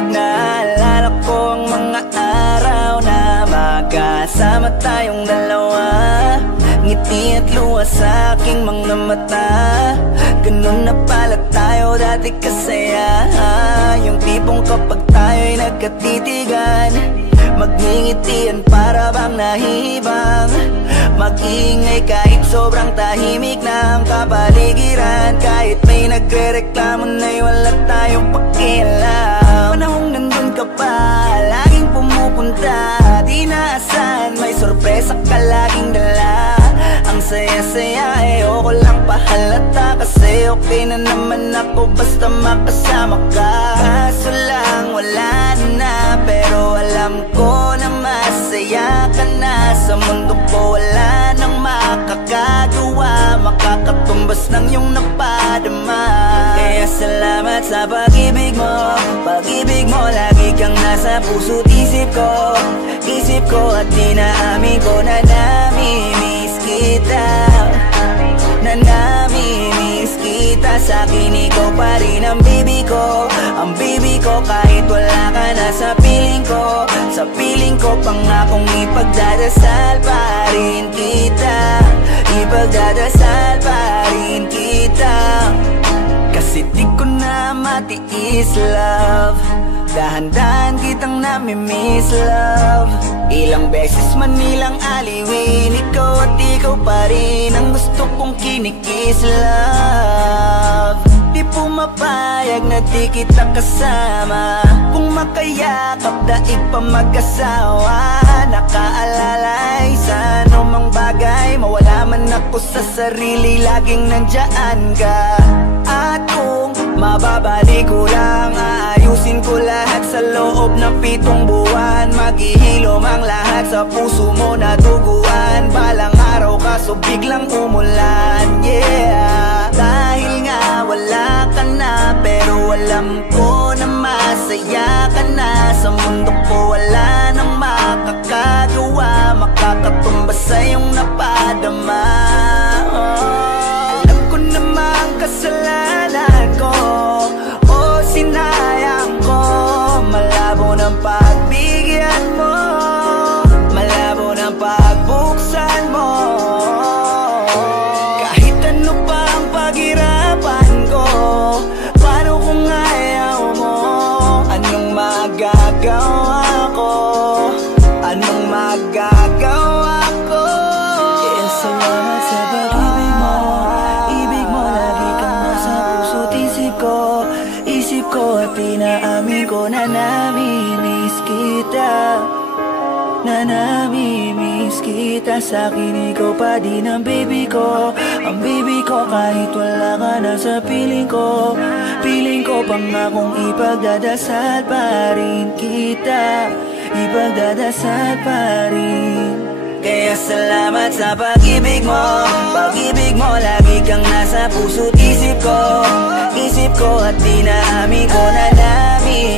Kapag naalala ko ang mga araw na magkasama tayong dalawa, ngiti at luha sa aking mga mata. Ganun na pala tayo dati kasaya, yung tipong kapag tayo'y nagkatitigan, magngingitian para bang nahihibang, mag-iingay kahit sobrang tahimik ng kapaligiran. Kahit may nagre-reklamo na'y wala tayong pakialam. Panahong nandun ka pa, laging pumupunta, di naasan, may sorpresa ka laging dala. Ang saya-saya, ayoko lang pahalata, kasi okay na naman ako basta makasama ka. Kaso lang wala na, pero alam ko na masaya ka na. Sa mundo ko wala nang makakagawa, makakatumbas ng iyong napadama. Kaya salamat sa pag-ibig mo, pag-ibig mo. Lagi kang nasa puso't isip ko, isip ko. At dinaamin ko na namimiss kita, na namimiss kita. Sa'kin ikaw pa rin ang baby ko, ang baby ko. Kahit wala ka na sa piling ko, sa piling ko, pangakong ipagdadasal pa rin kita, ipagdadasal pa rin kita. Kasi di ko na matiis, love, dahan-dahan kitang namimiss, love. Ilang beses man nilang aliwin, ikaw at ikaw pa rin ang gusto kong kinikis, love. Di pumapayag na di kita kasama, kung makayakap daig pa mag-asawa. Nakaalalay sa anumang bagay, mawala man ako sa sarili, laging nandyan ka. At kung mababalik ko lang, aayusin ko lahat sa loob ng 7 buwan. Maghihilom ang lahat sa puso mo na duguan. Balang araw kaso biglang umulan, yeah. Dahil nga wala ka na, pero alam ko na masaya ka na. Sa mundo ko wala nang makakagawa, makakatumbas sa iyong napadama. Alam ko namang kasalanan ko, o sinayang ko. Malabo ng pagbigyan mo, malabo ng pagbuksan mo. Kahit ano pa ang paghirapan ko, paano kung ayaw mo? Anong magagawa ko? Anong magagawa ko? Kaya salamat sa pag-ibig mo, ibig mo. Lagi kang nasa puso't isip ko, isip ko. At inaamin ko na namimiss kita, na namimiss kita. Sa'kin ikaw pa din ang baby ko, ang baby ko. Kahit wala ka na sa piling ko, piling ko. Pangakong ipagdadasal pa rin kita, ipagdadasal pa rin. Kaya salamat sa pag-ibig mo, pag-ibig mo. Lagi kang nasa puso't isip ko, isip ko. At dinaamin ko na namin